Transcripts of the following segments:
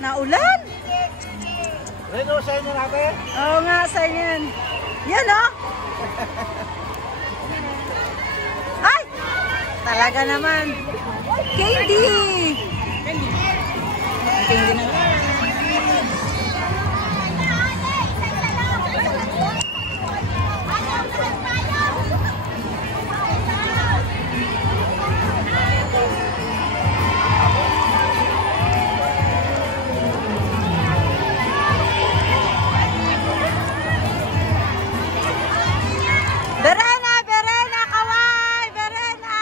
Naulan? Reno, sign na natin. Oo nga, sign yan. Yan o. Ay! Talaga naman. Candy! Candy na. Verena! Verena! Kawai! Verena!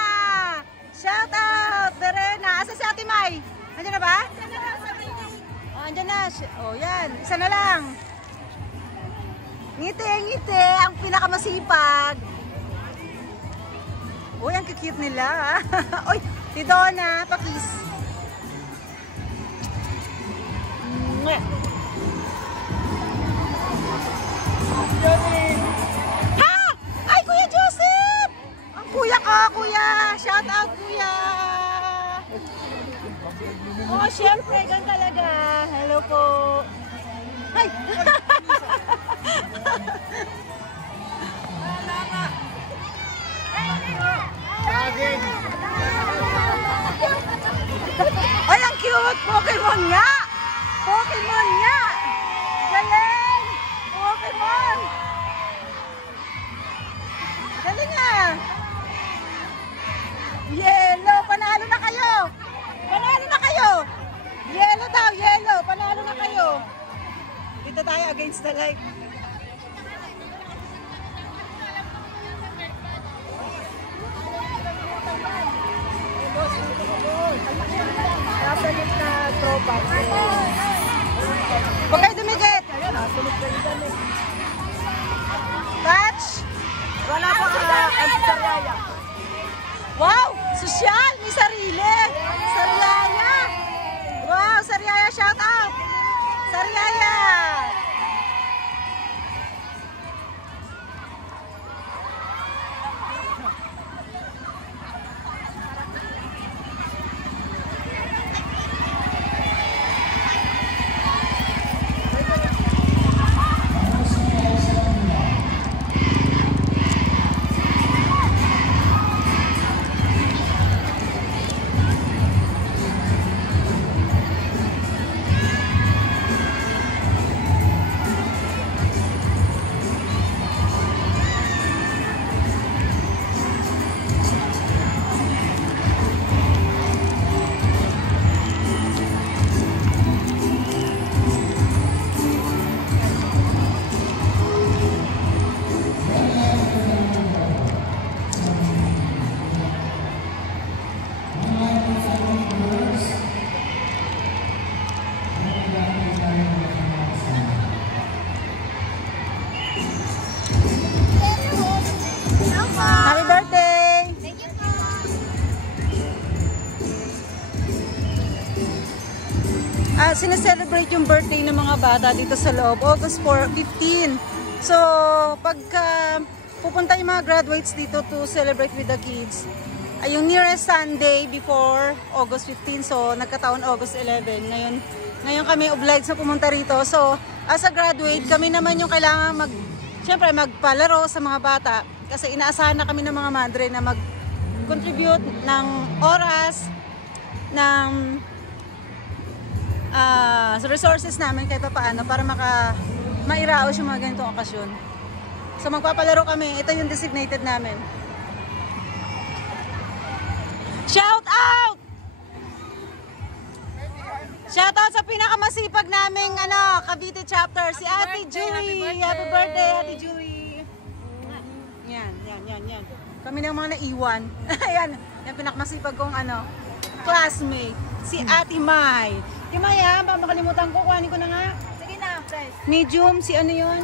Shout out! Verena! Asa si Ate Mai? Andiyan na ba? Oh, andyan na. Oh, yan. Isa na lang. Ngiti, ngiti. Ang pinakamasipag. Uy, ang cute nila. Uy, si Donna. Pakis. Ha! Ay, Kuya Joseph! Ang kuya ko, kuya. Shout out, kuya. Oh, syempre, gan talaga. Hello po. Ay! Ay, ang cute! Pokemon nga! Pokemon nga! Galing! Pokemon! Galing nga! Yellow! Panalo na kayo! Panalo na kayo! Yellow daw! Yellow! Panalo na kayo! Dito tayo against the light. Kapalit na tropa. Huwag kayo dumigit! Touch! Wala pa ang saraya. Wow! Sosyal! May sarili! Sariaya! Wow! Sariaya! Shout out! Sariaya! Happy birthday! Thank you po. Sineselebrate yung birthday ng mga bata dito sa loob, August 15. So, pagka pupunta yung mga graduates dito to celebrate with the kids, ay yung nearest Sunday before August 15. So, nagkataon August 11. Ngayon kami obliged na pumunta rito. So, as a graduate, kami naman yung kailangan syempre magpalaro sa mga bata. Kasi inaasahan na kami ng mga madre na mag-contribute ng oras, ng resources namin kahit pa paano para mairaos yung mga ganitong okasyon. So magpapalaro kami. Ito yung designated namin. Shout out! Shout out sa pinakamasipag naming Cavite chapter, si Ate Julie. Happy birthday, Ate Julie. Yan. Kami ng mga naiwan. Ayan, yung pinakamasipag kong classmate, si Ate Mai. Ate Mai, makalimutan ko, kuhanin ko na nga. Sige na, guys. Medium, si ano yun?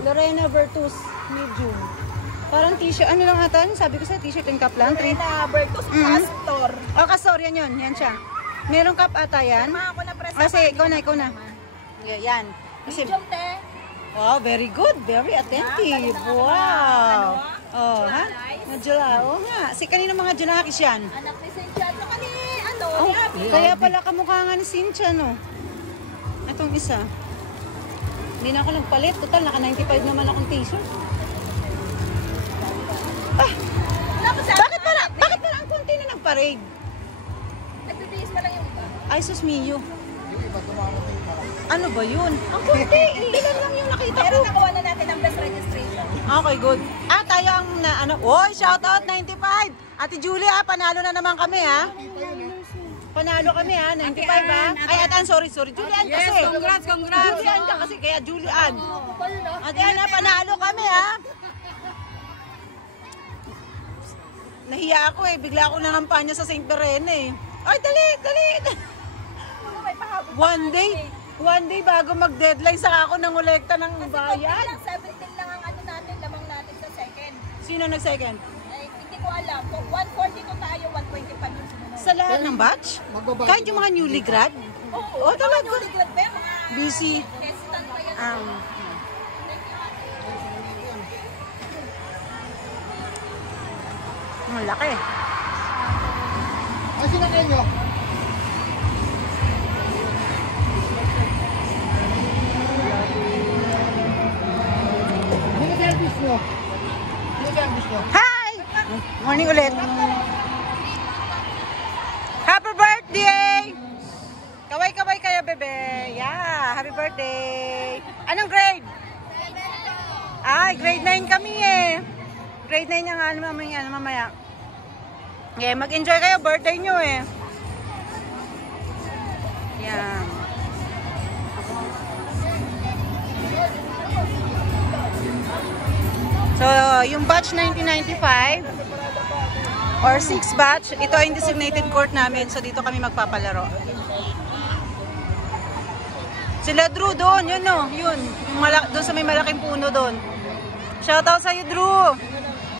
Lorena Bertus, medium. Parang t-shirt, ano lang ata? Sabi ko sa t-shirt and cap lang. Lorena Bertus, Castor. Oh, Castor, yan siya. Merong cap ata yan. Tama ako na press. Kasi ikaw na. Yan. Kasi, Medium, te. wow, very good. Very attentive. Wow. Oh, ha? Nadjula. Oo nga. Si kanina mga Junakis yan. Anak ni Cynthia. Ito kani, Oh, kaya pala kamukha nga ni Cynthia, no? Itong isa. Hindi na ako nagpalit. Total, naka 95 naman akong t-shirt. Ah! Bakit pala ang konti na nag-parade? Nagbibihis pa lang yung iba. Ay, sus mio. Ano ba yun? Ang konti. Ilan lang yung nakita Pero ko. nakuha na natin ang best registration. Okay, good. Tayo ang na, ano. Oy, shoutout 95. Ate Julie, panalo na naman kami, ha? Panalo kami, ha? 95, ha? Ay, Ate, sorry. Julian kasi. Congrats. Julian ka kasi, kaya Julian. Ate, Ana, panalo kami, ha? Nahiya ako, eh. Bigla ako nangampanya sa St. Berene, eh. Ay, dali. May pahabol. One day bago mag-deadline, saka ako nangolekta ng Kasi bayan. lang, 17 lang ang ano natin, lamang natin sa second. Sino nag-second? Ay, hindi ko alam. So, 142 tayo, 125 yung sumunod. Sa lahat ng batch? Kahit yung mga newly grad? Oo, talaga? Mga newly grad ba yan? Mga Busy. testan pa yan. Ang laki. Ay, sinakay nyo? Sino service nyo? Hi! Morning ulit. Happy birthday! Kaway kayo, bebe. Yeah, happy birthday. Anong grade? Ay, grade 9 kami eh. Grade 9 yung mamaya. Yeah, mag-enjoy kayo, birthday nyo eh. Yeah. So, yung batch 1995 or 6 batch, ito ay designated court namin. So, dito kami magpapalaro. Sila Drew doon, yun no, yun. Doon sa may malaking puno doon. Shoutout sa'yo, Drew.